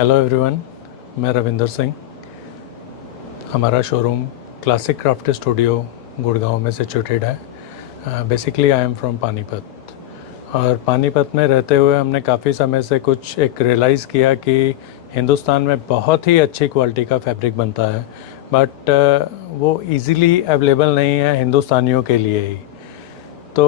Hello everyone, मैं रविंदर सिंह। हमारा showroom classic craft studio Gurgaon में सिचुएटेड है। Basically I am from Panipat, और पानीपत में रहते हुए हमने काफ़ी समय से कुछ एक रियलाइज़ किया कि हिंदुस्तान में बहुत ही अच्छी क्वालिटी का फैब्रिक बनता है, बट वो इजीली अवेलेबल नहीं है हिंदुस्तानियों के लिए ही। तो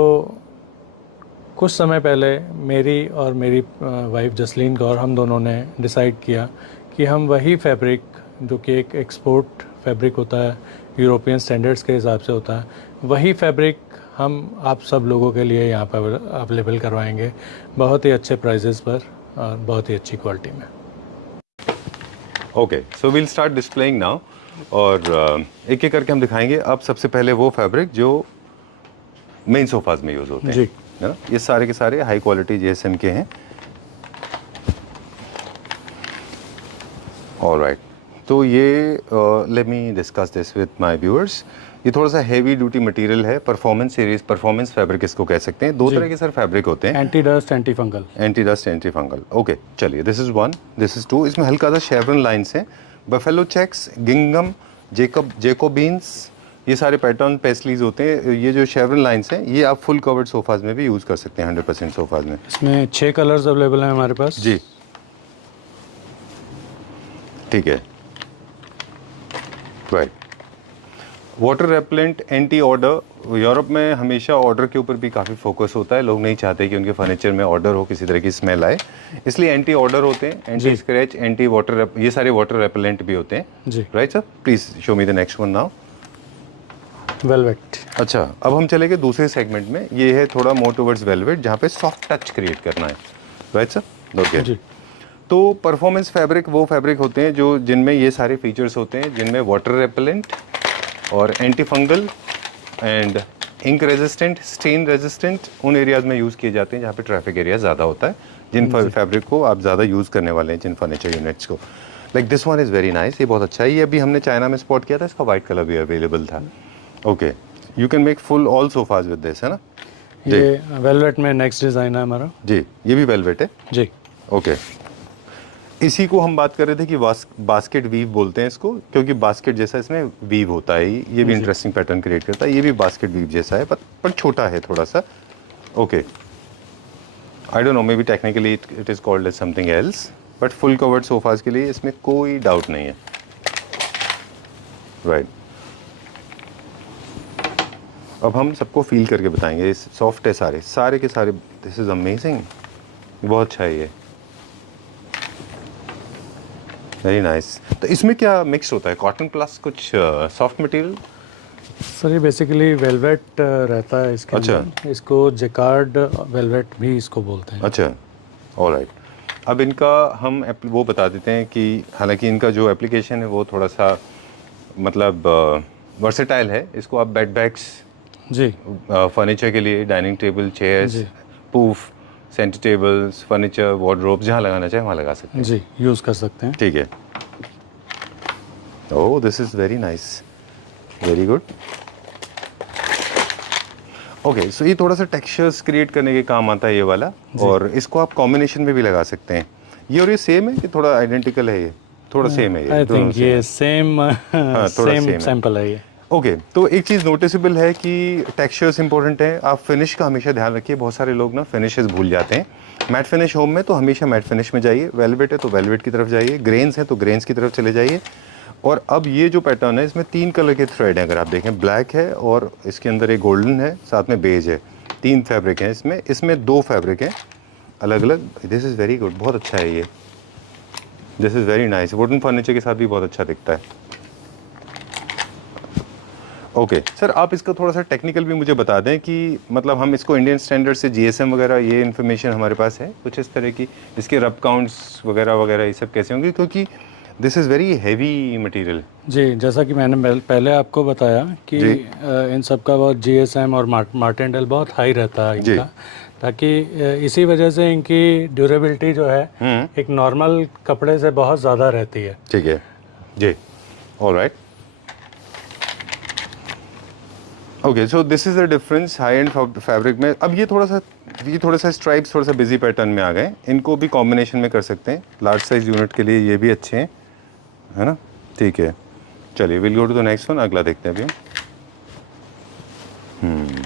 कुछ समय पहले मेरी और मेरी वाइफ जसलीन कौर, हम दोनों ने डिसाइड किया कि हम वही फैब्रिक जो कि एक एक्सपोर्ट फैब्रिक होता है, यूरोपियन स्टैंडर्ड्स के हिसाब से होता है, वही फैब्रिक हम आप सब लोगों के लिए यहाँ पर अवेलेबल करवाएंगे बहुत ही अच्छे प्राइजेस पर और बहुत ही अच्छी क्वालिटी में। Okay, so we'll start displaying now, और एक एक करके हम दिखाएंगे। अब सबसे पहले वो फैब्रिक जो मेन सोफाज में यूज़ होते हैं, जी, है ना। ये सारे के सारे हाई क्वालिटी जीएसएम के हैं। ऑलराइट, तो ये let me discuss this with my viewers. ये थोड़ा सा हेवी ड्यूटी मटेरियल है, परफॉर्मेंस सीरीज, परफॉर्मेंस फैब्रिक इसको कह सकते हैं। दो तरह के सर फैब्रिक होते हैं, anti dust, anti fungal. Anti dust, anti fungal. Okay, चलिए, this is one, this is two. इसमें हल्का सा शेवरन लाइन्स हैं, बफेलो चेक्स, गिंगम, जेकोबीन्स, ये सारे पैटर्न पेस्टलीज होते हैं। ये जो शेवरन लाइन्स हैं, ये आप फुल कवर्ड सोफाज में भी यूज़ कर सकते हैं, 100% सोफाज में। इसमें 6 कलर्स अवेलेबल हैं हमारे पास। जी, ठीक है, right. Water repellent, anti order. Europe में हमेशा ऑर्डर के ऊपर भी काफ़ी फोकस होता है। लोग नहीं चाहते कि उनके फर्नीचर में ऑर्डर हो, किसी तरह की स्मेल आए, इसलिए एंटी ऑर्डर होते हैं, एंटी स्क्रैच, एंटी वाटर, ये सारे वाटर रेपेलेंट भी होते हैं। जी, right sir, please show me the next one now. Velvet. अच्छा, अब हम चलेंगे दूसरे सेगमेंट में। ये है थोड़ा मोर टुवर्ड्स वेलवेट, जहाँ पे सॉफ्ट टच क्रिएट करना है। Right sir, okay. जी, तो परफॉर्मेंस फैब्रिक वो फैब्रिक होते हैं जो जिनमें ये सारे फीचर्स होते हैं, जिनमें वाटर रेपेलेंट और anti fungal and ink resistant, stain resistant उन एरियाज में यूज़ किए जाते हैं जहाँ पे ट्रैफिक एरिया ज़्यादा होता है, जिन फैब्रिक को आप ज़्यादा यूज़ करने वाले हैं, जिन फर्नीचर यूनिट्स को। Like this one is very nice, ये बहुत अच्छा है। ये अभी हमने चाइना में स्पॉट किया था, इसका वाइट कलर भी अवेलेबल था। Okay, you can make full all sofas with this, है ना। ये वेलवेट में नेक्स्ट डिज़ाइन है हमारा। जी, ये भी वेलवेट है। जी, ओके, इसी को हम बात कर रहे थे कि बास्केट वीव बोलते हैं इसको, क्योंकि बास्केट जैसा इसमें वीव होता है। ये भी इंटरेस्टिंग पैटर्न क्रिएट करता है। ये भी बास्केट वीव जैसा है, पर छोटा है थोड़ा सा। Okay, I don't know, maybe technically it is called as something else, but full covered sofas के लिए इसमें कोई डाउट नहीं है। राइट, अब हम सबको फील करके बताएंगे। सॉफ्ट है सारे के सारे। दिस इज़ अमेजिंग, बहुत अच्छा है ये, वेरी नाइस। तो इसमें क्या मिक्स होता है, कॉटन प्लस कुछ सॉफ्ट मटेरियल? सर ये बेसिकली वेलवेट रहता है इसके अच्छा। अंदर। इसको जेकार्ड वेलवेट भी इसको बोलते हैं। अच्छा, ऑलराइट। अब इनका हम वो बता देते हैं कि हालांकि इनका जो एप्लीकेशन है वो थोड़ा सा मतलब वर्सेटाइल है। इसको आप बेड बैग्स, जी, फर्नीचर के लिए, dining table, chairs, pouf, centre tables, furniture, wardrobe, जहाँ लगाना चाहे वहाँ लगा सकते हैं। जी, यूज़ कर सकते हैं। ठीक है। Oh, this is very nice, very good. Okay, so ये थोड़ा सा टेक्सचर्स क्रिएट करने के काम आता है ये वाला, और इसको आप कॉम्बिनेशन में भी लगा सकते हैं। ये और ये सेम है कि थोड़ा आइडेंटिकल है? ये थोड़ा सेम है, ये आई दोनों थिंक ये सेम थोड़ा सेम same है। सैंपल है ये। ओके, तो एक चीज़ नोटिसेबल है कि टेक्सचर्स इंपॉर्टेंट है। आप फिनिश का हमेशा ध्यान रखिए। बहुत सारे लोग ना फिनिशेस भूल जाते हैं। मैट फिनिश होम में तो हमेशा मैट फिनिश में जाइए, वेलवेट है तो वेलवेट की तरफ जाइए, ग्रेन्स है तो ग्रेन्स की तरफ चले जाइए। और अब ये जो पैटर्न है, इसमें 3 कलर के थ्रेड हैं। अगर आप देखें, ब्लैक है और इसके अंदर एक गोल्डन है, साथ में बेज है। 3 फैब्रिक हैं इसमें 2 फैब्रिक हैं अलग अलग। दिस इज़ वेरी गुड, बहुत अच्छा है ये। This is very nice, wooden furniture के साथ भी बहुत अच्छा दिखता है। ओके सर, आप इसका थोड़ा सा टेक्निकल भी मुझे बता दें कि मतलब हम इसको इंडियन स्टैंडर्ड से जीएसएम वगैरह, ये इन्फॉर्मेशन हमारे पास है कुछ इस तरह की, इसके रब काउंट्स वगैरह वगैरह ये सब कैसे होंगे, क्योंकि this is very heavy material. जी, जैसा कि मैंने पहले आपको बताया कि इन सब का बहुत जीएसएम और मार्टेंडल बहुत हाई रहता है इनका, ताकि इसी वजह से इनकी ड्यूरेबिलिटी जो है एक नॉर्मल कपड़े से बहुत ज़्यादा रहती है। ठीक है जी, alright. Okay, so this is the difference high end fabric में। अब ये थोड़ा सा स्ट्राइप्स थोड़ा सा बिजी पैटर्न में आ गए, इनको भी कॉम्बिनेशन में कर सकते हैं। लार्ज साइज यूनिट के लिए ये भी अच्छे हैं, है ना? ठीक है, चलिए we'll go to the next one, अगला देखते हैं अभी हम।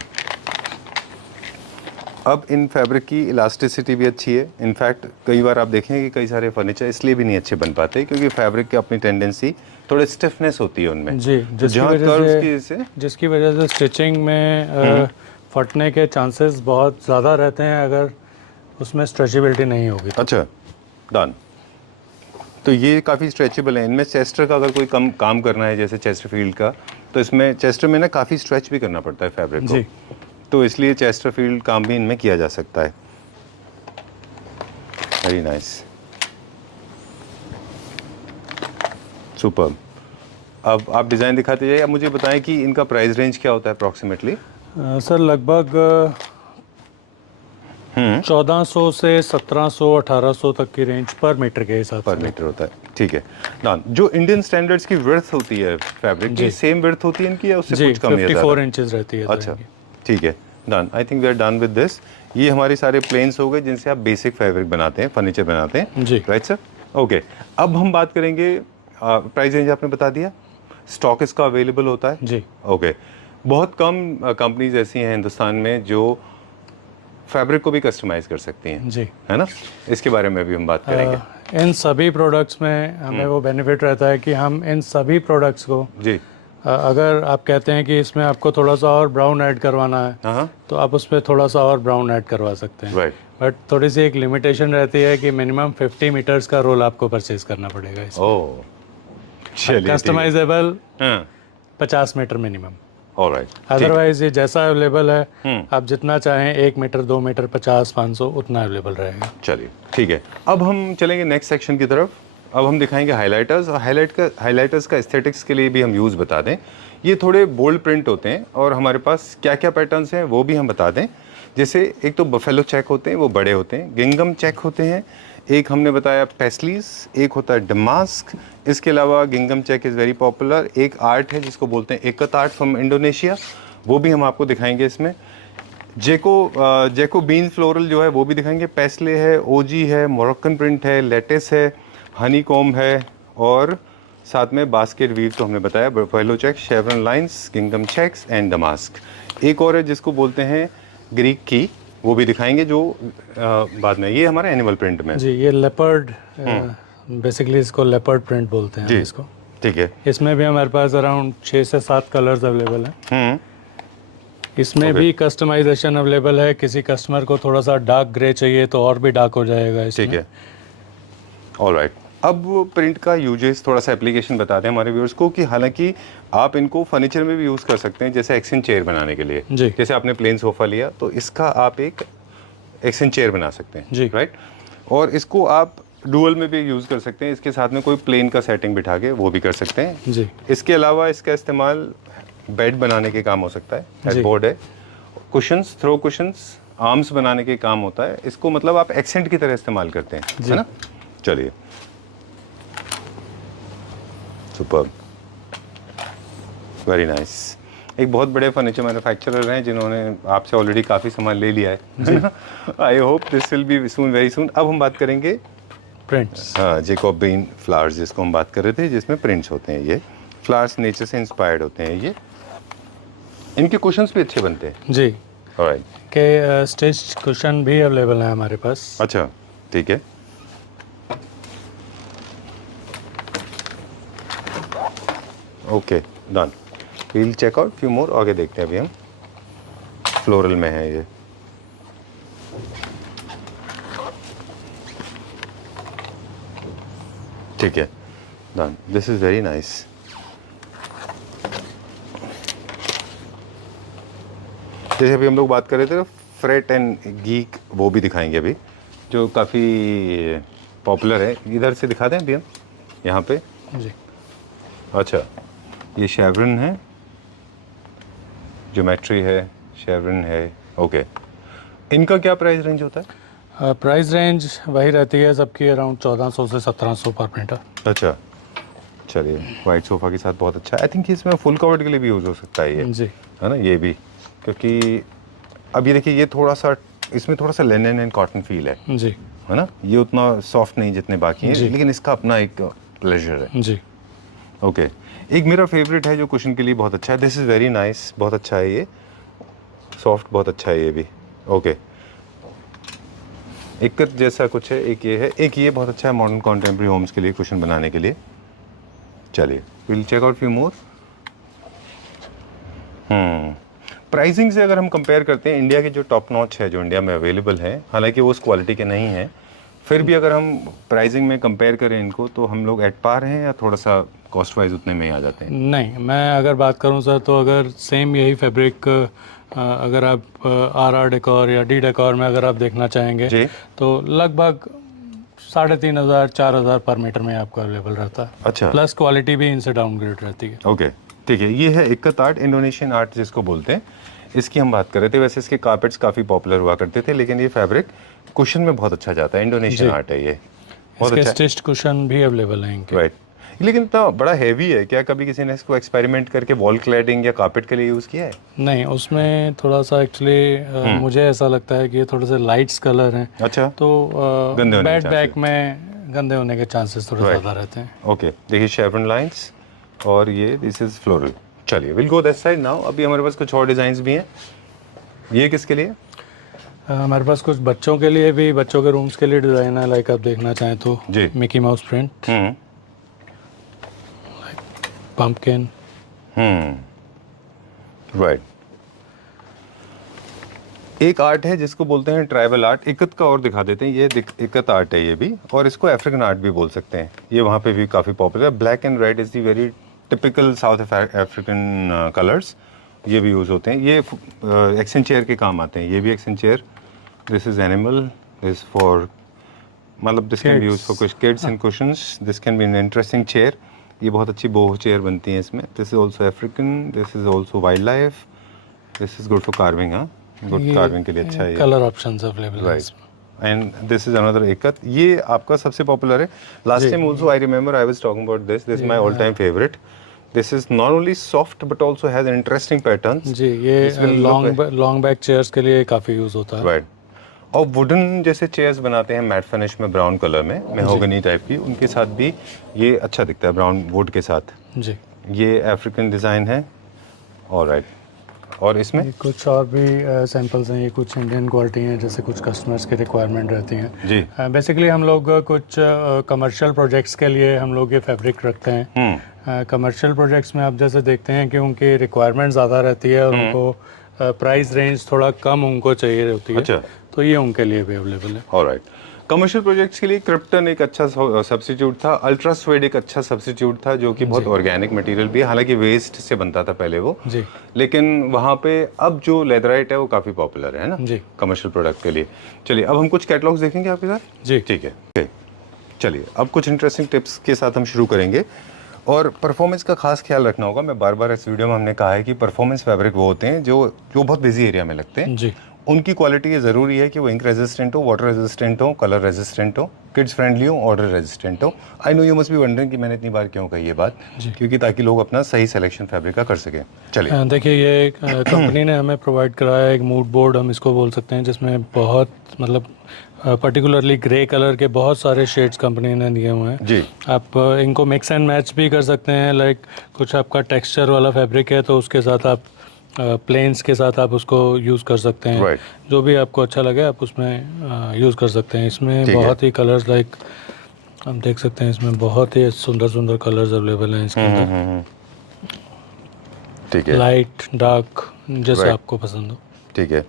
अब इन फैब्रिक की इलास्टिसिटी भी अच्छी है। इनफैक्ट कई बार आप देखें कि कई सारे फर्नीचर इसलिए भी नहीं अच्छे बन पाते क्योंकि फैब्रिक की अपनी टेंडेंसी थोड़ी स्टिफनेस होती है उनमें जी, जिसकी वजह से स्टिचिंग में फटने के चांसेस बहुत ज़्यादा रहते हैं अगर उसमें स्ट्रेचेबिलिटी नहीं होगी। अच्छा, डन। तो ये काफ़ी स्ट्रेचेबल है। इनमें चेस्टर का अगर कोई कम काम करना है जैसे चेस्टरफील्ड का, तो इसमें चेस्टर में ना काफ़ी स्ट्रेच भी करना पड़ता है फैब्रिक को, तो इसलिए चेस्टरफील्ड काम भी इनमें किया जा सकता है। Very nice, super. अब आप डिज़ाइन दिखाते जाइए। अब मुझे बताएं कि इनका प्राइस रेंज क्या होता है अप्रॉक्सीमेटली? सर लगभग 1400 से 1700 1800 तक की रेंज पर मीटर के हिसाब से पर मीटर होता है। ठीक है डन। जो इंडियन स्टैंडर्ड्स की विड्थ होती है फैब्रिक की, सेम विड्थ होती है इनकी या उससे कुछ कम है? 54 इंचेस रहती है। अच्छा, ठीक है, done. I think we are done with this. ये हमारे सारे प्लेन्स हो गए जिनसे आप बेसिक फैब्रिक बनाते हैं, फर्नीचर बनाते हैं, जी राइट सर? ओके, अब हम बात करेंगे, प्राइस रेंज आपने बता दिया, स्टॉक इसका अवेलेबल होता है जी। ओके, बहुत कम कंपनीज ऐसी हैं हिंदुस्तान में जो फैब्रिक को भी कस्टमाइज कर सकती हैं, जी, है ना? इसके बारे में भी हम बात करेंगे। इन सभी प्रोडक्ट्स में हमें वो बेनिफिट रहता है कि हम इन सभी प्रोडक्ट्स को जी, अगर आप कहते हैं कि इसमें आपको थोड़ा सा और ब्राउन ऐड करवाना है, हाँ, तो आप उसमें थोड़ा सा और ब्राउन ऐड करवा सकते हैं, राइट। बट थोड़ी सी एक लिमिटेशन रहती है कि मिनिमम 50 मीटर्स का रोल आपको परचेज करना पड़ेगा इसमें। ओह, चलिए, कस्टमाइजेबल हाँ, 50 मीटर मिनिमम, ऑलराइट। अदरवाइज ये जैसा अवेलेबल है आप जितना चाहें 1 मीटर 2 मीटर 50 500 उतना अवेलेबल रहेगा। चलिए ठीक है, अब हम चलेंगे नेक्स्ट सेक्शन की तरफ। अब हम दिखाएंगे हाइलाइटर्स, और हाइलाइटर्स का एस्थेटिक्स के लिए भी हम यूज़ बता दें। ये थोड़े बोल्ड प्रिंट होते हैं और हमारे पास क्या क्या पैटर्न्स हैं वो भी हम बता दें। जैसे एक तो बफेलो चेक होते हैं, वो बड़े होते हैं, गिंगम चेक होते हैं, एक हमने बताया पेस्लीज, एक होता है डमास्क। इसके अलावा गिंगम चेक इज़ वेरी पॉपुलर। एक आर्ट है जिसको बोलते हैं इकत आर्ट फ्रॉम इंडोनेशिया, वो भी हम आपको दिखाएंगे इसमें। जैकोबीन फ्लोरल जो है वो भी दिखाएंगे। पेस्ले है, ओजी है, मोरक्कन प्रिंट है, लेटेस है, हनी कॉम है, और साथ में बास्केट वीव तो हमने बताया, बफेलो चेक, शेवरन लाइंस, गिंगम चेक्स एंड डमास्क। एक और है जिसको बोलते हैं ग्रीक की, वो भी दिखाएंगे जो बाद में। ये हमारा एनिमल प्रिंट में जी, ये लेपर्ड, बेसिकली इसको लेपर्ड प्रिंट बोलते हैं इसको। ठीक है, इसमें भी हमारे पास अराउंड 6 से 7 कलर्स अवेलेबल हैं। इसमें भी कस्टमाइजेशन अवेलेबल है। किसी कस्टमर को थोड़ा सा डार्क ग्रे चाहिए तो और भी डार्क हो जाएगा इसमें। ठीक है, ऑलराइट। अब प्रिंट का यूजेस, थोड़ा सा एप्लीकेशन बता दें हमारे व्यूअर्स को कि हालांकि आप इनको फर्नीचर में भी यूज़ कर सकते हैं, जैसे एक्सचेंज चेयर बनाने के लिए। जी। जैसे आपने प्लेन सोफ़ा लिया तो इसका आप एक एक्सचेंज चेयर बना सकते हैं, जी, राइट। और इसको आप डुअल में भी यूज़ कर सकते हैं, इसके साथ में कोई प्लेन का सेटिंग बिठा के वो भी कर सकते हैं। जी। इसके अलावा इसका इस्तेमाल बेड बनाने के काम हो सकता है, हेडबोर्ड है, कुशंस, थ्रो कुशंस, आर्म्स बनाने के काम होता है। इसको मतलब आप एक्सेंट की तरह इस्तेमाल करते हैं, है ना? चलिए, सुपर, वेरी नाइस। एक बहुत बड़े फर्नीचर मैन्युफैक्चरर हैं जिन्होंने आपसे ऑलरेडी काफ़ी सामान ले लिया है। I hope this will be soon, very soon. अब हम बात करेंगे प्रिंट्स। हाँ, जैकोबिन फ्लावर्स जिसको हम बात कर रहे थे, जिसमें प्रिंट्स होते हैं। ये फ्लावर्स नेचर से इंस्पायर्ड होते हैं। ये इनके कुशंस भी अच्छे बनते हैं। जी, ऑलराइट। के स्टिच कुशन भी अवेलेबल है हमारे पास। अच्छा, ठीक है, okay, done. We'll check out few more, आगे देखते हैं अभी हम। फ्लोरल में है ये, ठीक है, done. This is very nice. जैसे अभी हम लोग बात कर रहे थे फ्रेट एंड गीक, वो भी दिखाएंगे अभी, जो काफ़ी पॉपुलर है। इधर से दिखा दें अभी हम, यहाँ पे। जी, अच्छा, ये शेवरन है, ज्योमेट्री है, शेवरन है, ओके। इनका क्या प्राइस रेंज होता है? प्राइस रेंज वही रहती है सबकी, अराउंड 1400 से 1700 पर मीटर। अच्छा, चलिए, वाइट सोफ़ा के साथ बहुत अच्छा। आई थिंक इसमें फुल कवर्ड के लिए भी यूज़ हो सकता है ये। जी, है ना, ये भी, क्योंकि अब ये देखिए ये थोड़ा सा इसमें थोड़ा सा लेनिन एंड कॉटन फील है जी ना, ये उतना सॉफ्ट नहीं जितने बाकी हैं, जी। लेकिन इसका अपना एक प्लेजर है। जी। ओके, एक मेरा फेवरेट है जो कुशन के लिए बहुत अच्छा है, दिस इज़ वेरी नाइस, बहुत अच्छा है ये, सॉफ्ट बहुत अच्छा है ये भी। ओके, एक जैसा कुछ है, एक ये है, एक ये बहुत अच्छा है मॉडर्न कॉन्टेम्प्रेरी होम्स के लिए कुशन बनाने के लिए। चलिए we'll check out few more. Pricing से अगर हम कंपेयर करते हैं, इंडिया के जो टॉप नॉच है जो इंडिया में अवेलेबल है, हालांकि वो उस क्वालिटी के नहीं हैं, फिर भी अगर हम प्राइसिंग में कंपेयर करें इनको तो हम लोग एट पार हैं या थोड़ा सा कॉस्ट वाइज उतने में ही आ जाते हैं? नहीं, मैं अगर बात करूं सर तो अगर सेम यही फैब्रिक अगर आप आर डेकोर या डी डेकोर में अगर आप देखना चाहेंगे जी। तो लगभग 3,500 4,000 पर मीटर में आपको अवेलेबल रहता है। अच्छा। प्लस क्वालिटी भी इनसे डाउनग्रेड रहती है। ओके, ठीक है, ये है इक्कत आर्ट, इंडोनेशियन आर्ट जिसको बोलते हैं, इसकी हम बात कर रहे थे। वैसे इसके कारपेट्स काफ़ी पॉपुलर हुआ करते थे, लेकिन ये फैब्रिक कुशन में बहुत अच्छा जाता है, इंडोनेशियन आर्ट है ये, बहुत इसके अच्छा। स्टिच्ड कुशन भी अवेलेबल हैं इनके। राइट, लेकिन इतना बड़ा हैवी है, क्या कभी किसी ने इसको एक्सपेरिमेंट करके वॉल क्लैडिंग या कारपेट के लिए यूज़ किया है? नहीं, उसमें थोड़ा सा एक्चुअली मुझे ऐसा लगता है कि ये थोड़े से लाइट्स कलर हैं, अच्छा, तो गंदे होने के बैट बैक में गंदे होने के चांसेस थोड़े ज़्यादा रहते हैं। ओके, देखिए शेवरन लाइंस और ये दिस इज फ्लोरल। चलिए we'll go that side now. अभी हमारे पास कुछ और डिजाइन्स भी हैं, ये किसके लिए? हमारे पास कुछ बच्चों के लिए भी, बच्चों के रूम्स के लिए डिज़ाइन है, लाइक आप देखना चाहें तो जी। Mickey Mouse print, pumpkin. Right, एक आर्ट है जिसको बोलते हैं ट्राइबल आर्ट, इक्कत का और दिखा देते हैं, ये इक्कत आर्ट है ये भी, और इसको अफ्रीकन आर्ट भी बोल सकते हैं। ये वहाँ पे भी काफ़ी पॉपुलर है। Black and red is the very typical south African colours, ये भी यूज़ होते हैं। ये एक्शन चेयर के काम आते हैं, ये भी action chair. This is animal, this for मतलब this can be use for kids and cushions, this can be an interesting chair. ये बहुत अच्छी बोहो चेयर बनती है इसमें। This is also African, this is also wildlife, this is good for carving. हाँ, good carving के लिए अच्छा है। कलर ऑप्शंस अवेलेबल हैं right, and this is another ikat, ये आपका सबसे पॉपुलर है। Last time also I remember I was talking about this my all time favourite. This is not only soft but also has interesting patterns. जी, ये long back chairs के लिए काफ़ी use होता है। राइट, और वुडन जैसे चेयर्स बनाते हैं मैट फिनिश में, ब्राउन कलर में, मेहोगनी टाइप की, उनके साथ भी ये अच्छा दिखता है ब्राउन वुड के साथ। जी, ये अफ्रीकन डिज़ाइन है। ऑलराइट, और इसमें ये कुछ और भी सैंपल्स हैं, ये कुछ इंडियन क्वालिटी हैं, जैसे कुछ कस्टमर्स की रिक्वायरमेंट रहती हैं। जी। बेसिकली हम लोग कुछ कमर्शियल प्रोजेक्ट्स के लिए हम लोग ये फैब्रिक रखते हैं। कमर्शियल प्रोजेक्ट्स में आप जैसे देखते हैं कि उनकी रिक्वायरमेंट ज़्यादा रहती है और उनको प्राइस रेंज थोड़ा कम उनको चाहिए होती है। अच्छा, तो ये उनके लिए भी अवेलेबल है। ऑलराइट, कमर्शियल प्रोजेक्ट्स के लिए क्रिप्टन एक अच्छा सब्स्टिट्यूट था, अल्ट्रा स्वेड एक अच्छा सब्स्टिट्यूट था, जो कि बहुत ऑर्गेनिक मटेरियल भी है, हालांकि वेस्ट से बनता था पहले वो जी, लेकिन वहाँ पे अब जो लेदराइट है वो काफ़ी पॉपुलर है ना जी, कमर्शियल प्रोडक्ट के लिए। चलिए अब हम कुछ कैटलॉग्स देखेंगे आपके साथ। जी, ठीक है, ओके, चलिए अब कुछ इंटरेस्टिंग टिप्स के साथ हम शुरू करेंगे। और परफॉर्मेंस का खास ख्याल रखना होगा। मैं बार बार इस वीडियो में हमने कहा है कि परफॉर्मेंस फैब्रिक वो होते हैं जो बहुत बिजी एरिया में लगते हैं। जी, उनकी क्वालिटी ये ज़रूरी है कि वो इंक रेजिस्टेंट हो, वाटर रेजिस्टेंट हो, कलर रेजिस्टेंट हो, किड्स फ्रेंडली हो, ऑर्डर रेजिस्टेंट हो। I know you must be wondering कि मैंने इतनी बार क्यों कही ये बात, क्योंकि ताकि लोग अपना सही सिलेक्शन फैब्रिक का कर सकें। चलिए देखिए, ये कंपनी ने हमें प्रोवाइड कराया एक मूड बोर्ड, हम इसको बोल सकते हैं, जिसमें बहुत मतलब पर्टिकुलरली ग्रे कलर के बहुत सारे शेड्स कंपनी ने दिए हुए हैं। जी, आप इनको मिक्स एंड मैच भी कर सकते हैं। लाइक कुछ आपका टेक्सचर वाला फैब्रिक है तो उसके साथ आप प्लेन्स के साथ आप उसको यूज़ कर सकते हैं। Right. जो भी आपको अच्छा लगे आप उसमें यूज़ कर सकते हैं। इसमें ठीक है। बहुत ही कलर्स, लाइक हम देख सकते हैं, इसमें बहुत ही सुंदर सुंदर कलर्स अवेलेबल हैं इसके अंदर। ठीक है, लाइट, डार्क, जैसे Right. आपको पसंद हो। ठीक है।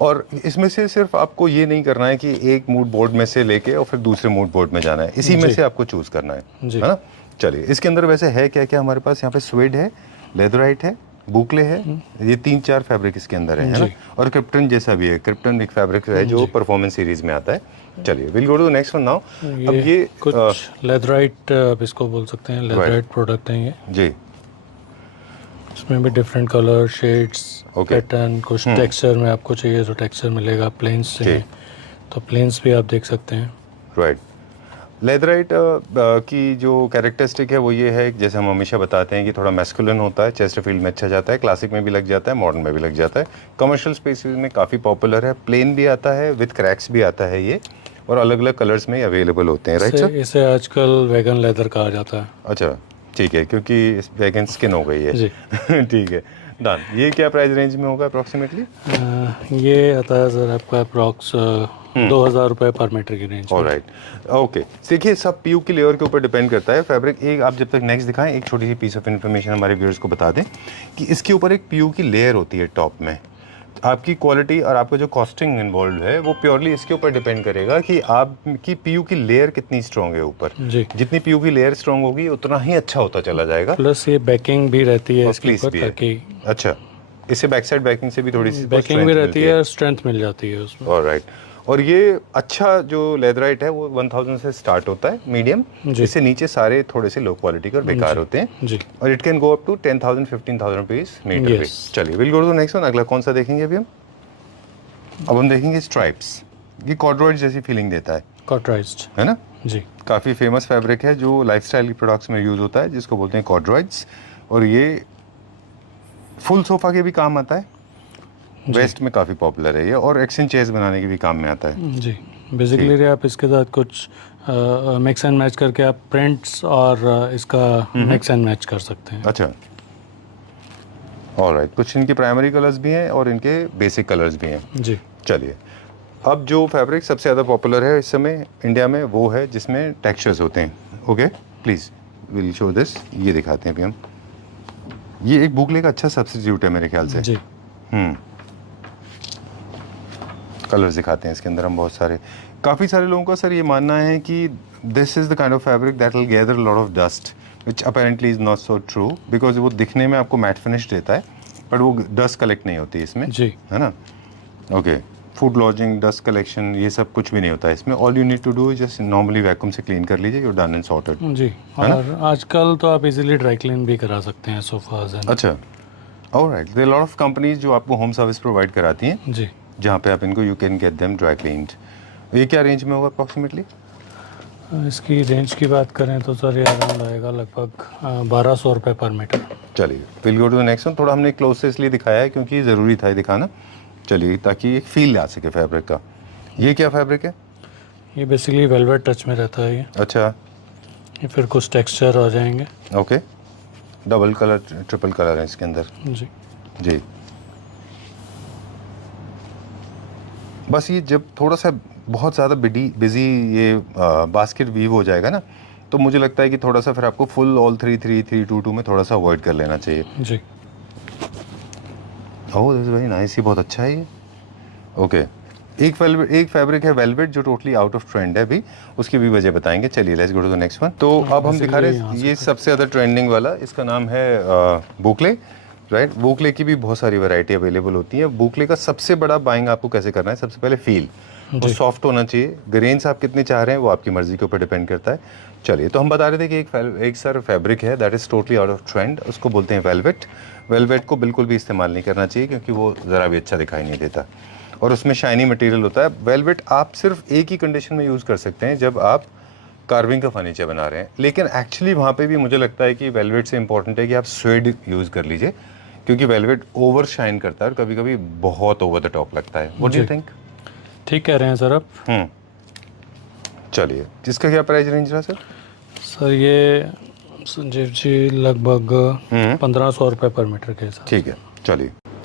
और इसमें से सिर्फ आपको ये नहीं करना है कि एक मूड बोर्ड में से लेके और फिर दूसरे मूड बोर्ड में जाना है, इसी में जी। से आपको चूज करना है जी। है ना। चलिए इसके अंदर वैसे है क्या क्या हमारे पास, यहाँ पे स्वेड है, लेदराइट है, बुकले है, ये 3-4 फैब्रिक इसके अंदर है ना। जी। और क्रिप्टन जैसा भी है, क्रिप्टन एक फैब्रिक है जो परफॉर्मेंस सीरीज में आता है। चलिए we'll go to the next one now. अब ये कुछ लेदराइट आप इसको बोल सकते हैं, लेदराइट प्रोडक्ट हैं ये। जी, इसमें भी different colour shades, Okay. Pattern, कुछ टेक्सचर में आपको चाहिए तो टेक्सचर मिलेगा, प्लेन्स चाहिए तो प्लेन्स भी आप देख सकते हैं। राइट। लेदराइट की जो कैरेक्टरिस्टिक है वो ये है, जैसे हम हमेशा बताते हैं कि थोड़ा मैस्कुलिन होता है, चेस्टरफील्ड में अच्छा जाता है, क्लासिक में भी लग जाता है, मॉडर्न में भी लग जाता है, कमर्शियल स्पेसेस में काफ़ी पॉपुलर है, प्लेन भी आता है, विद क्रैक्स भी आता है ये, और अलग अलग कलर्स में अवेलेबल होते हैं, राइट सर? इसे आजकल वेगन लेदर कहा जाता है। अच्छा ठीक है, क्योंकि वेगन स्किन हो गई है। जी। ठीक है डन। ये क्या प्राइस रेंज में होगा अप्रॉक्सीमेटली? ये आता है सर आपका अप्रॉक्स 2,000 रुपये पर मीटर की रेंज। Alright okay. देखिए सब पीयू की लेयर के ऊपर डिपेंड करता है फैब्रिक। एक आप जब तक नेक्स्ट दिखाएं, एक छोटी सी पीस ऑफ इन्फॉर्मेशन हमारे व्यूअर्स को बता दें कि इसके ऊपर एक पीयू की लेयर होती है टॉप में। आपकी क्वालिटी और आपका जो कॉस्टिंग इन्वॉल्व है वो प्योरली इसके ऊपर डिपेंड करेगा कि आपकी पीयू की लेयर कितनी स्ट्रॉन्ग है ऊपर। जी। जितनी पीयू की लेयर स्ट्रॉन्ग होगी उतना ही अच्छा होता चला जाएगा। प्लस ये बैकिंग भी रहती है इसके प्लीज ऊपर, भी है। ताकि अच्छा, इससे बैक साइड बैकिंग से भी थोड़ी सी बैकिंग भी रहती है और स्ट्रेंथ मिल जाती है उसमें। ऑलराइट। और ये अच्छा जो लेदराइट है वो 1000 से स्टार्ट होता है मीडियम, इससे नीचे सारे थोड़े से लो क्वालिटी के और बेकार होते हैं जी। और it can go up to 10,000 15,000 rupees meter पे। चलिए we'll go to next one. अगला कौन सा देखेंगे अभी हम? अब हम देखेंगे स्ट्राइप्स। ये कॉर्डरॉइड जैसी फीलिंग देता है, कॉर्डराइज्ड है ना? जी। काफ़ी फेमस फैब्रिक है जो लाइफस्टाइल प्रोडक्ट्स में यूज़ होता है, जिसको बोलते हैं कॉर्डरॉइड्स, और ये फुल सोफ़ा के भी काम आता है, वेस्ट में काफ़ी पॉपुलर है ये, और एक्सचेंज चेयर्स बनाने के भी काम में आता है। जी। बेसिकली आप इसके साथ कुछ मिक्स एंड मैच करके आप प्रिंट्स और इसका मिक्स एंड मैच कर सकते हैं। अच्छा ऑलराइट। कुछ इनके प्राइमरी कलर्स भी हैं और इनके बेसिक कलर्स भी हैं। जी। चलिए अब जो फैब्रिक सबसे ज़्यादा पॉपुलर है इस समय इंडिया में वो है जिसमें टेक्सचर्स होते हैं। Okay please will show this. ये दिखाते हैं अभी हम। ये एक बुकले का अच्छा सब्स्टिट्यूट है मेरे ख्याल से। जी। कलर्स दिखाते हैं इसके अंदर हम बहुत सारे। काफ़ी सारे लोगों का सर ये मानना है कि this is the kind of fabric that will gather lot of dust, which apparently is not so true, because वो दिखने में आपको मैट फिनिश देता है बट वो डस्ट कलेक्ट नहीं होती इसमें। जी। है ना? Okay. Food lodging, dust collection, ये सब कुछ भी नहीं होता है इसमें। All you need to do just normally vacuum से क्लीन कर लीजिए, यूर डन एंड सॉर्टेड। जी। और आजकल तो आप इजीली ड्राई क्लीन भी करा सकते हैं सोफाज। अच्छा alright. There lot of companies जो आपको होम सर्विस प्रोवाइड कराती हैं, जी, जहाँ पे आप इनको you can get them dry cleaned. ये क्या रेंज में होगा अप्रॉक्सीमेटली? इसकी रेंज की बात करें तो सर ये अराउंड आएगा लगभग 1,200 रुपये पर मीटर। चलिए we'll go to the next one. थोड़ा हमने क्लोज से इसलिए दिखाया है क्योंकि ज़रूरी था ये दिखाना। चलिए ताकि एक फील आ सके फैब्रिक का। ये क्या फैब्रिक है? ये बेसिकली वेलवेट टच में रहता है ये। अच्छा। ये फिर कुछ टेक्सचर आ जाएंगे। Okay. Double colour triple colour है इसके अंदर। जी। जी। बस ये जब थोड़ा सा बहुत ज़्यादा बिजी ये बास्केट वीव हो जाएगा ना, तो मुझे लगता है कि थोड़ा सा फिर आपको फुल ऑल 3-3-3-2-2 में थोड़ा सा अवॉइड कर लेना चाहिए। जी। Oh this is very nice. ये बहुत अच्छा है ये। ओके। एक फैब्रिक है वेलवेट जो टोटली आउट ऑफ ट्रेंड है अभी, उसकी भी वजह बताएंगे। चलिए let's go to the next one. तो अब हम दिखा रहे हैं ये सबसे ज़्यादा ट्रेंडिंग वाला, इसका नाम है बुकले, राइट? बुकले की भी बहुत सारी वैरायटी अवेलेबल होती है। बुकले का सबसे बड़ा बाइंग आपको कैसे करना है, सबसे पहले फील, वो सॉफ्ट होना चाहिए। ग्रेन्स आप कितने चाह रहे हैं वो आपकी मर्जी के ऊपर डिपेंड करता है। चलिए तो हम बता रहे थे कि एक सर फैब्रिक है that is totally out of trend, उसको बोलते हैं वेलवेट। वेलवेट को बिल्कुल भी इस्तेमाल नहीं करना चाहिए क्योंकि वो ज़रा भी अच्छा दिखाई नहीं देता और उसमें शाइनी मटेरियल होता है। वेलवेट आप सिर्फ एक ही कंडीशन में यूज़ कर सकते हैं, जब आप कार्विंग का फर्नीचर बना रहे हैं। लेकिन एक्चुअली वहाँ पे भी मुझे लगता है कि वेलवेट से इंपॉर्टेंट है कि आप स्वेड यूज़ कर लीजिए, क्योंकि वेलवेट ओवर शाइन करता है और कभी कभी बहुत ओवर द टॉप लगता है। What do you think? ठीक कह रहे हैं सर आप। चलिए जिसका क्या प्राइस रेंज रहा सर? सर ये संजीव जी लगभग 1,500 रुपये पर मीटर के हिसाब। ठीक है।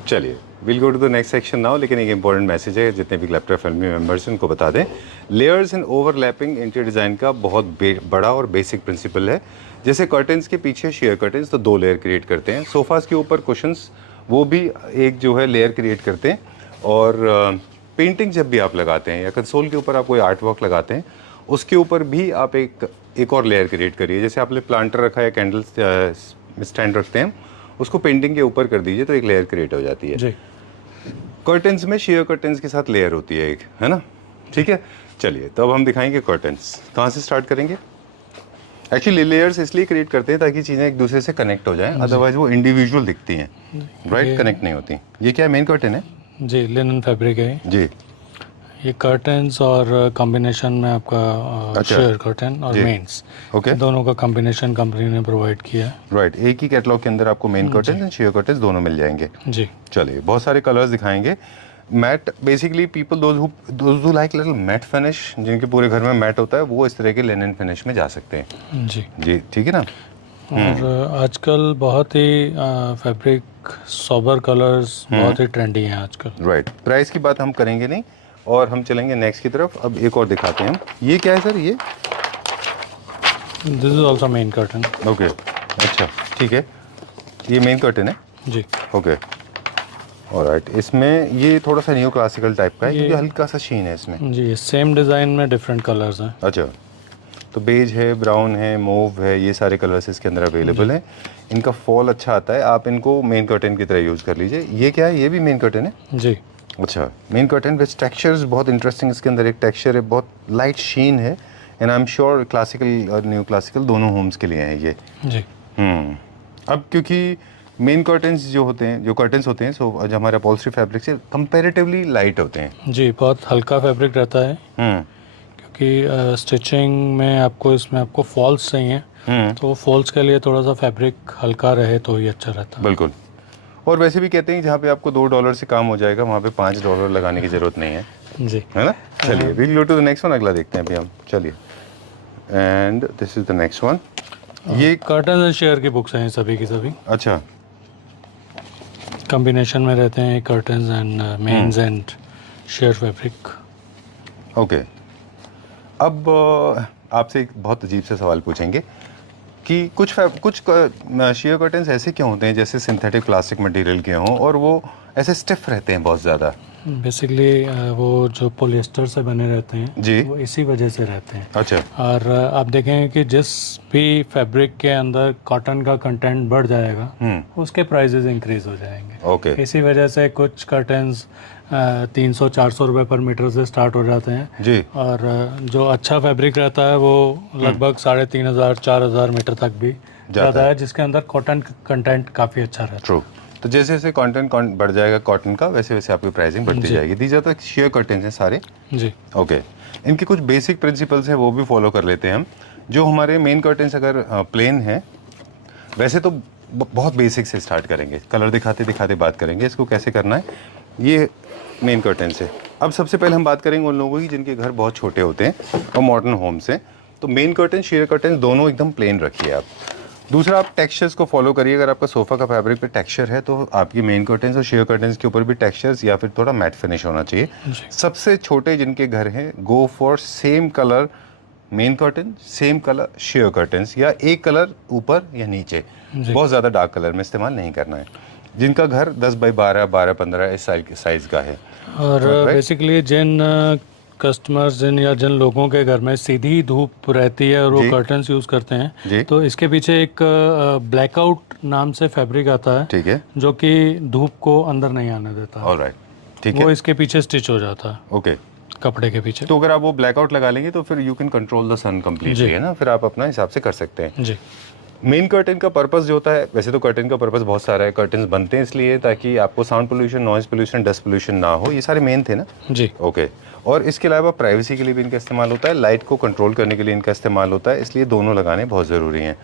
चलिए we'll go to the next section now. लेकिन एक इंपॉर्टेंट मैसेज है, जितने भी क्लैप्टर फैमिली मेंबर्स हैं उनको बता दें, layers and overlapping interior design का बहुत बड़ा और बेसिक प्रिंसिपल है। जैसे कर्टन्स के पीछे शेयर कर्टन्स तो 2 लेयर क्रिएट करते हैं, सोफास के ऊपर कुशंस वो भी एक जो है लेयर क्रिएट करते हैं, और पेंटिंग जब भी आप लगाते हैं या कंसोल के ऊपर आप कोई आर्ट वर्क लगाते हैं उसके ऊपर भी आप एक और लेयर क्रिएट करिए। जैसे आपने प्लांटर रखा है, कैंडल स्टैंड रखते हैं, उसको पेंटिंग के ऊपर कर दीजिए तो एक लेयर क्रिएट हो जाती है। जी। कर्टन्स में शेयर कर्टन्स के साथ लेयर होती है एक, है ना? ठीक है। चलिए तो अब हम दिखाएंगे कर्टन्स। कहाँ से स्टार्ट करेंगे? एक्चुअली लेयर्स इसलिए क्रिएट करते हैं ताकि चीज़ें एक दूसरे से कनेक्ट हो जाएं, अदरवाइज वो इंडिविजुअल दिखती हैं, राइट? कनेक्ट नहीं होती। ये क्या मेन कर्टन है? जी, लिनन फैब्रिक है जी। ये कर्टन्स और कॉम्बिनेशन में आपका अच्छा। शेयर कर्टन और जी। मेंस ओके, दोनों का कॉम्बिनेशन कंपनी ने प्रोवाइड किया है। राइट। एक ही कैटलॉग के अंदर आपको main curtains and sheer curtains दोनों मिल जाएंगे। जी चलिए, बहुत सारे कलर्स दिखाएंगे। Matte, basically people those who like little matte finish, जिनके पूरे घर में मैट होता है, वो इस तरह के लिनन फिनिश में जा सकते हैं। जी। जी, ठीक है ना। और आजकल बहुत ही फैब्रिक सोबर कलर्स बहुत ही ट्रेंडी हैं आजकल। राइट, प्राइस की बात हम करेंगे नहीं और हम चलेंगे नेक्स्ट की तरफ। अब एक और दिखाते हैं हम। ये क्या है सर? ये this is also main curtain. Okay, अच्छा, ठीक है। ये मेन कर्टन है। जी ओके, ऑलराइट। इसमें ये थोड़ा सा न्यू क्लासिकल टाइप का है, ये- क्योंकि हल्का सा शीन है इसमें। जी, सेम डिज़ाइन में डिफरेंट कलर्स हैं। अच्छा, तो बेज है, ब्राउन है, मूव है, ये सारे कलर्स इसके अंदर अवेलेबल हैं। इनका फॉल अच्छा आता है, आप इनको मेन कर्टन की तरह यूज़ कर लीजिए। ये क्या है? ये भी मेन कर्टन है। जी अच्छा, मेन कर्टन विच टेक्सचर्स बहुत इंटरेस्टिंग। इसके अंदर एक टेक्सचर है, बहुत लाइट शीन है, and I am sure classical और न्यू क्लासिकल दोनों होम्स के लिए हैं ये। जी अब क्योंकि मेन कर्टन्स जो होते हैं, जो कर्टन्स होते हैं, सो जो हमारे अपॉल्स्ट्री फैब्रिक से कंपैरेटिवली लाइट होते हैं। जी, बहुत हल्का फैब्रिक रहता है हम्म क्योंकि स्टिचिंग में आपको इसमें आपको फॉल्स चाहिए, तो फॉल्स के लिए थोड़ा सा फैब्रिक हल्का रहे तो ही अच्छा रहता है। बिल्कुल। और वैसे भी कहते हैं जहाँ पे आपको $2 से काम हो जाएगा, वहाँ पे $5 लगाने की ज़रूरत नहीं है, जी है ना। चलिए, we go to the next one. अगला देखते हैं अभी हम। चलिए, and this is the next one. ये कर्टन एंड शेयर की बुक्स हैं सभी की सभी, अच्छा, कॉम्बिनेशन में रहते हैं curtains and mains and sheer fabric. Okay. अब आपसे एक बहुत अजीब सा सवाल पूछेंगे कि कुछ शेयर कर्टन्स ऐसे क्यों होते हैं जैसे सिंथेटिक प्लास्टिक मटेरियल के हों, और वो ऐसे स्टिफ रहते हैं बहुत ज़्यादा। बेसिकली वो जो पॉलिएस्टर से बने रहते हैं जी। वो इसी वजह से रहते हैं। अच्छा, और आप देखेंगे कि जिस भी फैब्रिक के अंदर कॉटन का कंटेंट बढ़ जाएगा उसके प्राइसेस इंक्रीज हो जाएंगे। ओके, इसी वजह से कुछ कर्टन्स 300-400 रुपये पर मीटर से स्टार्ट हो जाते हैं, जी, और जो अच्छा फैब्रिक रहता है वो लगभग 3500-4000 मीटर तक भी जाता है, जिसके अंदर कॉटन कंटेंट काफ़ी अच्छा रहता है। ट्रू। तो जैसे जैसे कंटेंट बढ़ जाएगा कॉटन का, वैसे वैसे आपकी प्राइसिंग बढ़ती जाएगी। These are the sheer curtains हैं सारे। जी ओके, इनके कुछ बेसिक प्रिंसिपल्स हैं, वो भी फॉलो कर लेते हैं हम। जो हमारे मेन कर्टन्स अगर प्लेन है, वैसे तो बहुत बेसिक से स्टार्ट करेंगे, कलर दिखाते दिखाते बात करेंगे इसको कैसे करना है। ये मेन कर्टन से। अब सबसे पहले हम बात करेंगे उन लोगों की जिनके घर बहुत छोटे होते हैं और मॉडर्न होम से। तो मेन कर्टन, शेयर कर्टन दोनों एकदम प्लेन रखिए आप। दूसरा, आप टेक्सचर्स को फॉलो करिए। अगर आपका सोफ़ा का फैब्रिक पे टेक्सचर है तो आपकी मेन कर्टन्स और शेयर कर्टन्स के ऊपर भी टेक्सचर्स या फिर थोड़ा मैट फिनिश होना चाहिए। सबसे छोटे जिनके घर हैं, go for same colour main curtain, same colour share curtains, या एक कलर ऊपर या नीचे, बहुत ज़्यादा डार्क कलर में इस्तेमाल नहीं करना है। जिनका घर 10x12, 12x15 इस साइज़ का है। और बेसिकली जिन कस्टमर्स या जिन लोगों के घर में सीधी धूप रहती है और वो जी। कर्टन्स यूज़ करते जी। हैं, तो इसके पीछे एक ब्लैकआउट नाम से फैब्रिक आता है, ठीक है, जो कि धूप को अंदर नहीं आने देता है। ऑलराइट, ठीक वो है, इसके पीछे स्टिच हो जाता है, ओके। कपड़े के पीछे। तो अगर आप वो ब्लैकआउट लगा लेंगे तो फिर you can control the sun completely, है ना, फिर आप अपना हिसाब से कर सकते हैं। जी मेन कर्टन का पर्पस जो होता है, वैसे तो कर्टन का पर्पस बहुत सारा है। कर्टन्स बनते हैं इसलिए ताकि आपको sound pollution, noise pollution, dust pollution ना हो, ये सारे मेन थे ना। जी ओके। और इसके अलावा प्राइवेसी के लिए भी इनका इस्तेमाल होता है, लाइट को कंट्रोल करने के लिए इनका इस्तेमाल होता है, इसलिए दोनों लगाने बहुत ज़रूरी हैं।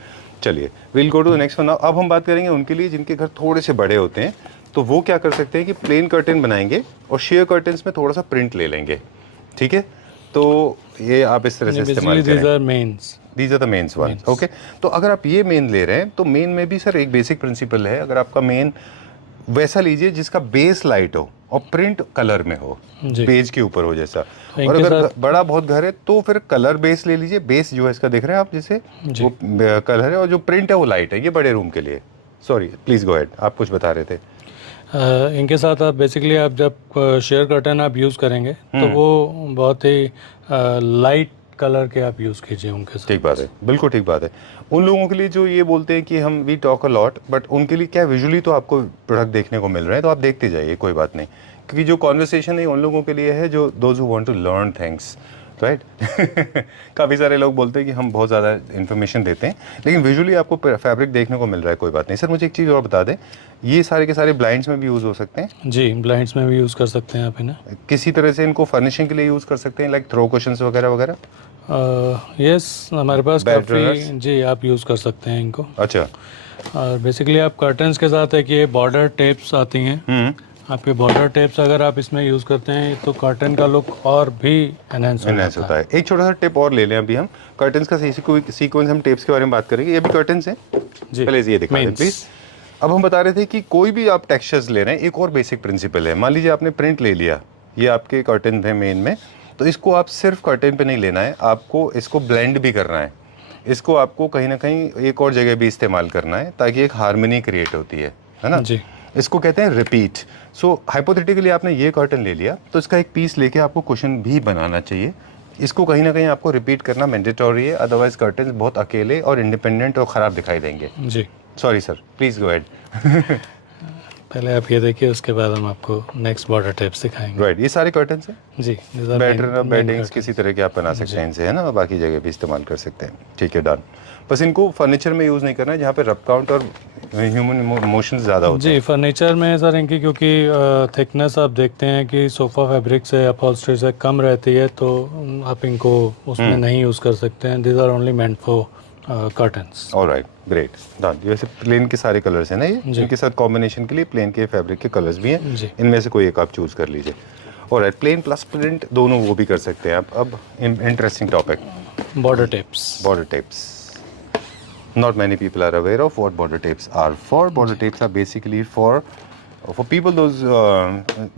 चलिए, we'll go to the next one. अब हम बात करेंगे उनके लिए जिनके घर थोड़े से बड़े होते हैं, तो वो क्या कर सकते हैं कि प्लेन कर्टन बनाएंगे और शेयर कर्टन्स में थोड़ा सा प्रिंट ले लेंगे, ठीक है। तो ये आप इस तरह से इस्तेमाल बेसिकली करें। These are mains. These are the mains one, okay. तो अगर आप ये मेन ले रहे हैं तो मेन में भी सर एक बेसिक प्रिंसिपल है। अगर आपका मेन वैसा लीजिए जिसका बेस लाइट हो और प्रिंट कलर में हो, पेज के ऊपर हो जैसा। और अगर बड़ा बहुत घर है तो फिर कलर बेस ले लीजिए। बेस जो है इसका देख रहे हैं आप, जैसे वो कलर है, और जो प्रिंट है वो लाइट है। ये बड़े रूम के लिए। सॉरी, प्लीज गो अहेड, आप कुछ बता रहे थे। इनके साथ आप बेसिकली आप जब शेयर कर्टन आप यूज़ करेंगे तो वो बहुत ही लाइट कलर के आप यूज़ कीजिए उनके साथ। ठीक बात है, बिल्कुल ठीक बात है। उन लोगों के लिए जो ये बोलते हैं कि हम we talk a lot, but उनके लिए क्या विजुअली तो आपको प्रोडक्ट देखने को मिल रहे हैं, तो आप देखते जाइए, कोई बात नहीं। क्योंकि जो कॉन्वर्सेशन है उन लोगों के लिए है जो those who want to learn things. Right काफ़ी सारे लोग बोलते हैं कि हम बहुत ज़्यादा इन्फॉर्मेशन देते हैं, लेकिन विजुअली आपको फैब्रिक देखने को मिल रहा है, कोई बात नहीं। सर मुझे एक चीज़ और बता दें, ये सारे के सारे ब्लाइंड्स में भी यूज़ हो सकते हैं? जी, ब्लाइंड्स में भी यूज़ कर सकते हैं आप इन्हें। किसी तरह से इनको फर्निशिंग के लिए यूज़ कर सकते हैं, लाइक थ्रो कुशंस वगैरह वगैरह? यस, हमारे पास Bed काफ़ी, runners? जी आप यूज़ कर सकते हैं इनको। अच्छा। और बेसिकली आप कर्टन्स के साथ है कि ये बॉर्डर टेप्स आती हैं, आपके बॉर्डर टेप्स अगर आप इसमें यूज़ करते हैं तो कर्टन का लुक और भी एनहेंस होता है। एक छोटा सा टिप और ले लें अभी हम, कर्टन्स का सीक्वेंस हम टेप्स के बारे में बात करेंगे। ये भी कर्टन्स हैं जी, पहले ये दिखा दें Means. प्लीज। अब हम बता रहे थे कि कोई भी आप टेक्सचर्स ले रहे हैं, एक और बेसिक प्रिंसिपल है। मान लीजिए आपने प्रिंट ले लिया, ये आपके कर्टन है मेन में, तो इसको आप सिर्फ कर्टन पे नहीं लेना है, आपको इसको ब्लेंड भी करना है। इसको आपको कहीं ना कहीं एक और जगह भी इस्तेमाल करना है ताकि एक हार्मनी क्रिएट होती है ना जी। इसको कहते हैं रिपीट। सो हाइपोथेटिकली आपने ये कर्टन ले लिया, तो इसका एक पीस लेके आपको कुशन भी बनाना चाहिए। इसको कहीं ना कहीं आपको रिपीट करना मैंडेटरी है, अदरवाइज कर्टन बहुत अकेले और इंडिपेंडेंट और ख़राब दिखाई देंगे। जी, sorry sir, please go ahead. पहले आप ये देखिए, उसके बाद हम आपको नेक्स्ट बॉर्डर टेप्स दिखाएंगे। राइट, ये सारे कर्टन्स हैं। जी, बेडिंग्स किसी तरह के आप बना सकते हैं इनसे, है ना, बाकी जगह भी इस्तेमाल कर सकते हैं। ठीक है, डन। बस इनको फर्नीचर में यूज़ नहीं करना है जहाँ पे रब काउंट और ह्यूमन इमोशंस ज़्यादा होते हैं। जी, फर्नीचर में सर इनकी क्योंकि थिकनेस आप देखते हैं कि सोफ़ा फैब्रिक से अपहोल्स्ट्री से कम रहती है, तो आप इनको उसमें नहीं यूज़ कर सकते हैं। This are only meant for curtains. Alright, great, done. वैसे प्लेन के सारे कलर्स हैं ना ये, इनके साथ कॉम्बिनेशन के लिए प्लेन के फैब्रिक के कलर्स भी हैं, जी। इनमें से कोई एक आप चूज़ कर लीजिए। ऑलराइट, प्लेन प्लस प्रिंट दोनों वो भी कर सकते हैं आप। अब interesting topic, border tapes. border tapes. Not many people are aware of what border tapes are for. Border tapes are basically for people. Those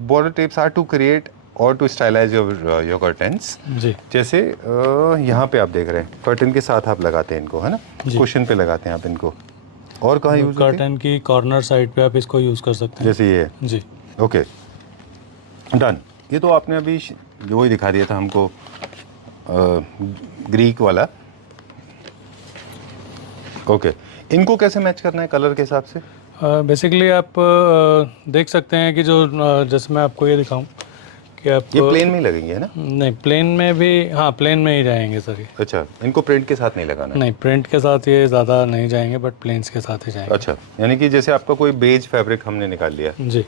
border tapes are to create or to stylize your curtains. जी, जैसे यहाँ पे आप देख रहे हैं curtain के साथ आप लगाते हैं इनको, है ना, कुशन पे लगाते हैं आप इनको। और कहाँ यूज होते हैं? कर्टन की कॉर्नर साइड पे आप इसको यूज़ कर सकते हैं। जैसे ये। जी, ओके, डन। ये तो आपने अभी जो ही दिखा दिया था हमको, ग्रीक वाला। ओके, इनको कैसे मैच करना है कलर के हिसाब से? बेसिकली आप देख सकते हैं कि जो जैसे मैं आपको ये दिखाऊं कि आप ये प्लेन में ही लगेंगे, है ना? नहीं, प्लेन में भी, हाँ प्लेन में ही जाएंगे सर ये। अच्छा, इनको प्रिंट के साथ नहीं लगाना? नहीं, प्रिंट के साथ ये ज़्यादा नहीं जाएंगे, बट प्लेन्स के साथ ही जाएंगे। अच्छा, यानी कि जैसे आपका कोई बेज फैब्रिक हमने निकाल लिया। जी,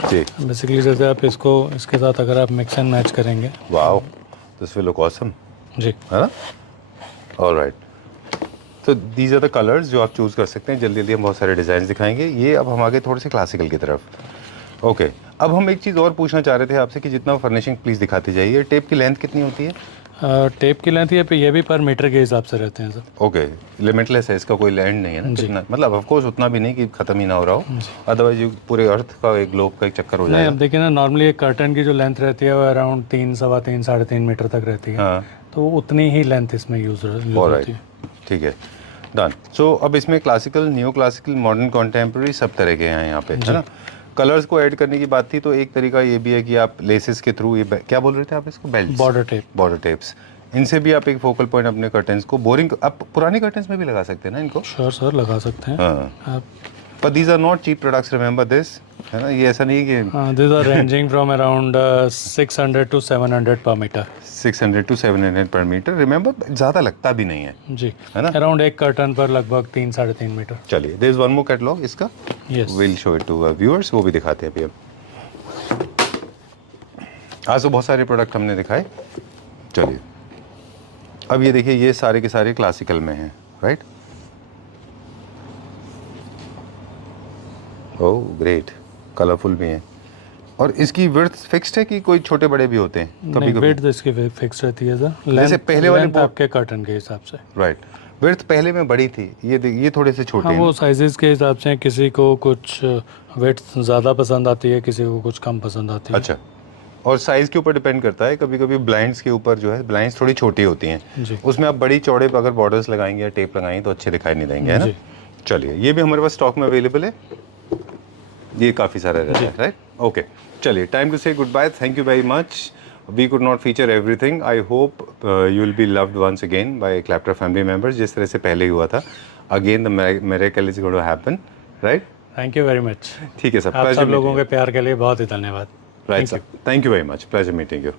जी, बेसिकली जैसे आप इसको इसके साथ अगर आप मिक्स एंड मैच करेंगे। Wow, this will look awesome, जी, है ना? ऑलराइट, तो दीज आर द कलर्स जो आप चूज़ कर सकते हैं। जल्दी जल्दी हम बहुत सारे डिज़ाइन दिखाएंगे। ये अब हम आगे थोड़े से क्लासिकल की तरफ। ओके, अब हम एक चीज़ और पूछना चाह रहे थे आपसे कि जितना फर्निशिंग प्लीज़ दिखाती जाइए। टेप की लेंथ कितनी होती है? टेप की लेंथ ये भी पर मीटर के हिसाब से रहते हैं सर। ओके, लिमिटलेस है, इसका कोई लैंड नहीं है ना? कितना, मतलब ऑफ कोर्स उतना भी नहीं कि ख़त्म ही ना हो रहा हो, अदरवाइज पूरे अर्थ का एक ग्लोब का एक चक्कर हो नहीं, जाएगा। अब देखिए ना, नॉर्मली एक कर्टन की जो लेंथ रहती है वो अराउंड 3, सवा 3, 3.5 मीटर तक रहती है। हाँ, तो उतनी ही लेंथ इसमें यूज़ होती ऑलराइट, है। ठीक है, डन। सो अब इसमें classical, new classical, modern, contemporary सब तरह के हैं यहाँ पे, है ना? कलर्स को ऐड करने की बात थी, तो एक तरीका ये भी है कि आप लेसेस के थ्रू, ये क्या बोल रहे थे आप इसको? Belt, border tape. Border tapes, इनसे भी आप एक फोकल पॉइंट अपने कर्टन्स को, बोरिंग, आप पुराने कर्टन्स में भी लगा सकते हैं ना इनको? श्योर सर, लगा सकते हैं हाँ, आप। पर these are not cheap products, remember this, है ना? ये ऐसा नहीं कि this are ranging from around 600 to 700 पर मीटर। 600 to 700 पर मीटर, रिमेंबर, ज़्यादा लगता भी नहीं है, जी, है ना? अराउंड एक कर्टन पर लगभग 3, 3.5 मीटर। चलिए, there is one more catalogue इसका, yes, will show it to viewers, वो भी दिखाते हैं अभी हम। आज तो बहुत सारे प्रोडक्ट हमने दिखाए। चलिए, अब ये देखिए, ये सारे के सारे क्लासिकल में हैं, राइट? ओह ग्रेट, कलरफुल भी हैं। और इसकी विड्थ फिक्स्ड है कि कोई छोटे बड़े भी होते हैं? कभी नहीं, कभी विड्थ इसकी फिक्स रहती है सर। जैसे पहले वाले आपके कर्टन के हिसाब से। राइट, विड्थ पहले में बड़ी थी, ये थोड़े से छोटे हाँ, हैं। वो साइजेस के हिसाब से किसी को कुछ विड्थ ज़्यादा पसंद आती है, किसी को कुछ कम पसंद आती है। अच्छा, और साइज़ के ऊपर डिपेंड करता है। कभी कभी ब्लाइंड्स के ऊपर जो है, ब्लाइंड्स थोड़ी छोटी होती हैं, जी, उसमें आप बड़ी चौड़े अगर बॉर्डर्स लगाएंगे या टेप लगाएंगे तो अच्छे दिखाई नहीं देंगे, है ना? जी। चलिए, ये भी हमारे पास स्टॉक में अवेलेबल है, ये काफ़ी सारा रहता है, राइट? ओके, चलिए, time to say goodbye, thank you very much. We could not feature everything, I hope you will be loved once again by Clapter family members, जिस तरह से पहले हुआ था। Again the miracle is going to happen, right? Thank you very much. ठीक है sir, आप सब लोगों के प्यार के लिए बहुत ही धन्यवाद। Right Thank sir, thank you very much, pleasure meeting you.